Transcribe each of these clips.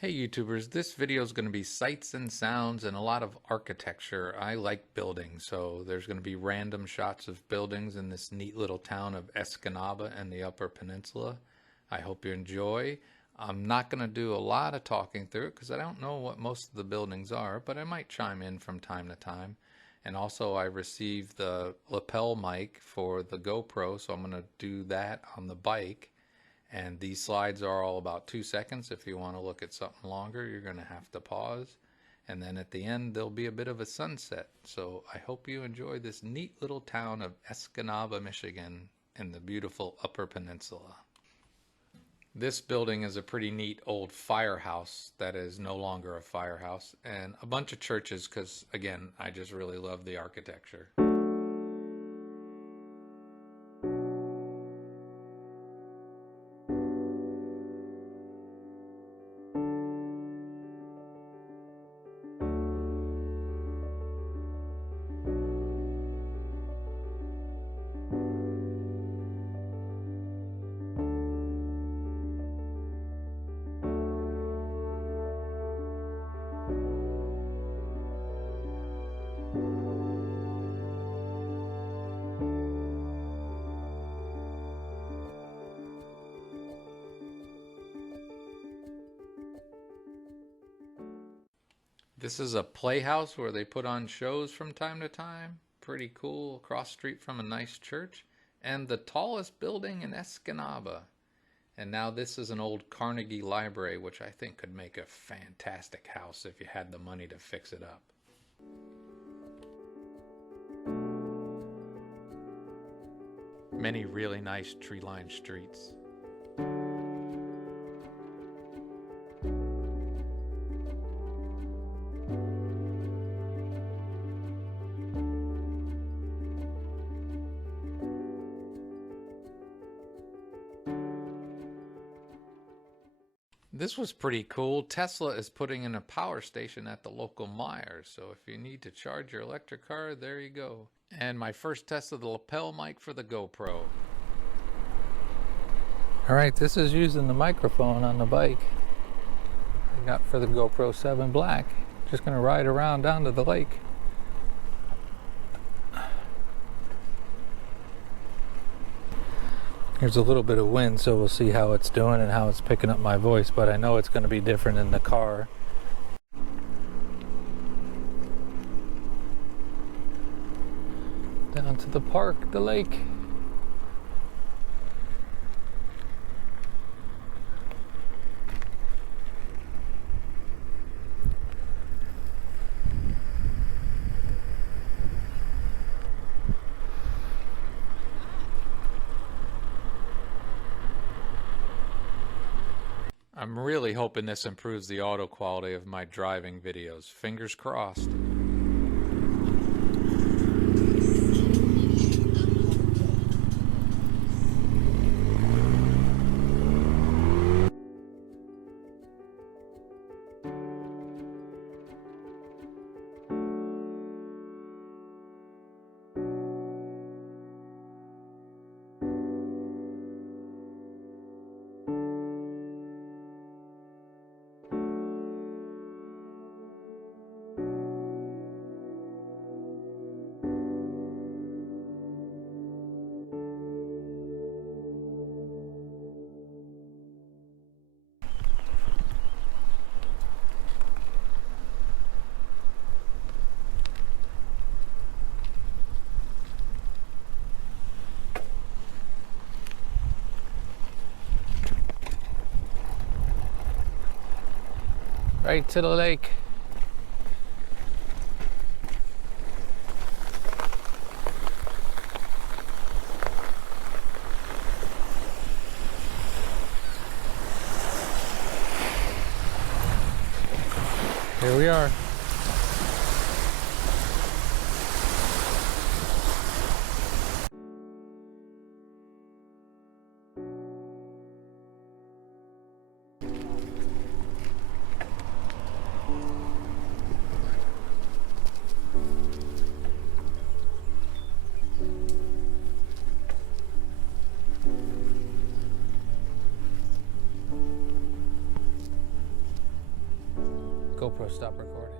Hey YouTubers, this video is going to be sights and sounds and a lot of architecture. I like buildings, so there's going to be random shots of buildings in this neat little town of Escanaba in the Upper Peninsula. I hope you enjoy. I'm not going to do a lot of talking through it because I don't know what most of the buildings are, but I might chime in from time to time. And also I received the lapel mic for the GoPro, so I'm going to do that on the bike. And these slides are all about 2 seconds. If you want to look at something longer, you're going to have to pause. And then at the end, there'll be a bit of a sunset. So I hope you enjoy this neat little town of Escanaba, Michigan in the beautiful Upper Peninsula. This building is a pretty neat old firehouse that is no longer a firehouse, and a bunch of churches because, again, I just really love the architecture. This is a playhouse where they put on shows from time to time. Pretty cool, across street from a nice church. And the tallest building in Escanaba. And now this is an old Carnegie library, which I think could make a fantastic house if you had the money to fix it up. Many really nice tree-lined streets. This was pretty cool. Tesla is putting in a power station at the local Myers, so if you need to charge your electric car, there you go. And my first test of the lapel mic for the GoPro. Alright, this is using the microphone on the bike I got for the GoPro 7 Black. Just going to ride around down to the lake. There's a little bit of wind, so we'll see how it's doing and how it's picking up my voice, but I know it's going to be different in the car. Down to the park, the lake. I'm really hoping this improves the audio quality of my driving videos. Fingers crossed. Right to the lake. Here we are. GoPro stop recording.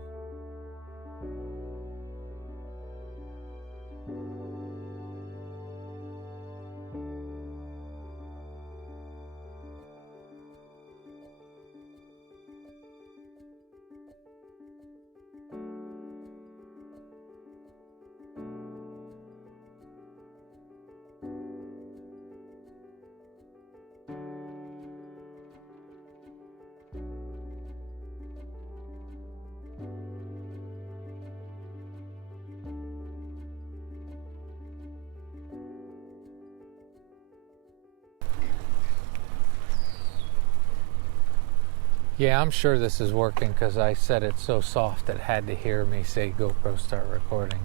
Yeah, I'm sure this is working because I said it so soft it had to hear me say GoPro start recording.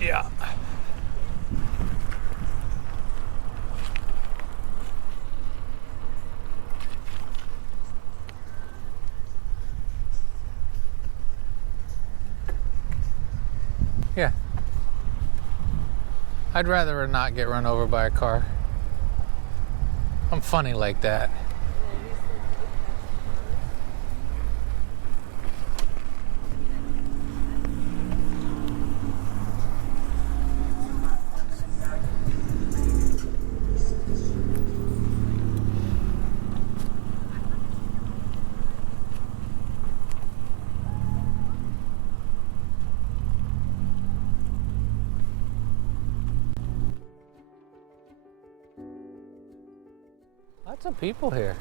Yeah. Yeah. I'd rather not get run over by a car. I'm funny like that. Lots of people here.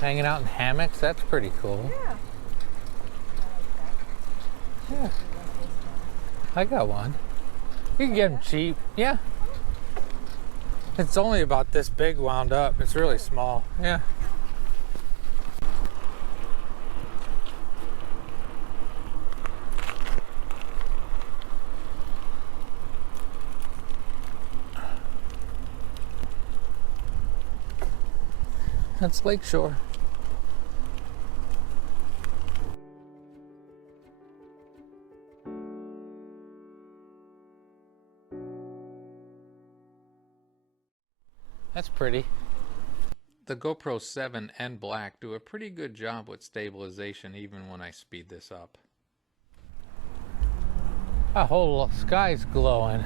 Hanging out in hammocks, that's pretty cool. Yeah. I got one. You can get them cheap. Yeah. It's only about this big wound up. It's really small. Yeah. That's Lakeshore. That's pretty. The GoPro 7 and Black do a pretty good job with stabilization even when I speed this up. The whole sky's glowing.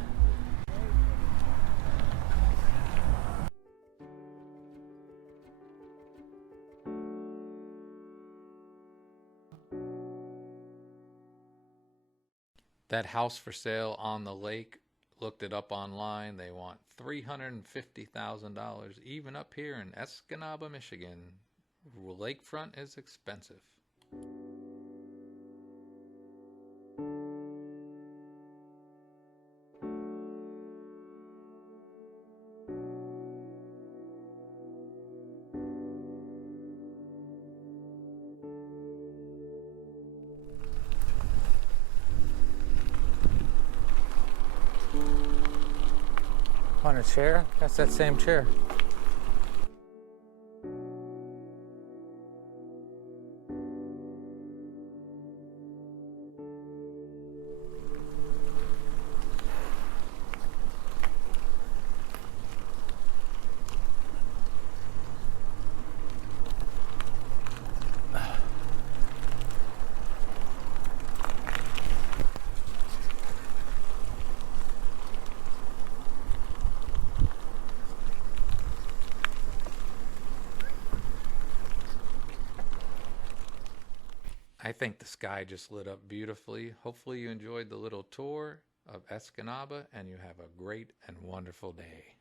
That house for sale on the lake, looked it up online. They want $350,000, even up here in Escanaba, Michigan. Lakefront is expensive. On a chair? That's that same chair. I think the sky just lit up beautifully. Hopefully you enjoyed the little tour of Escanaba and you have a great and wonderful day.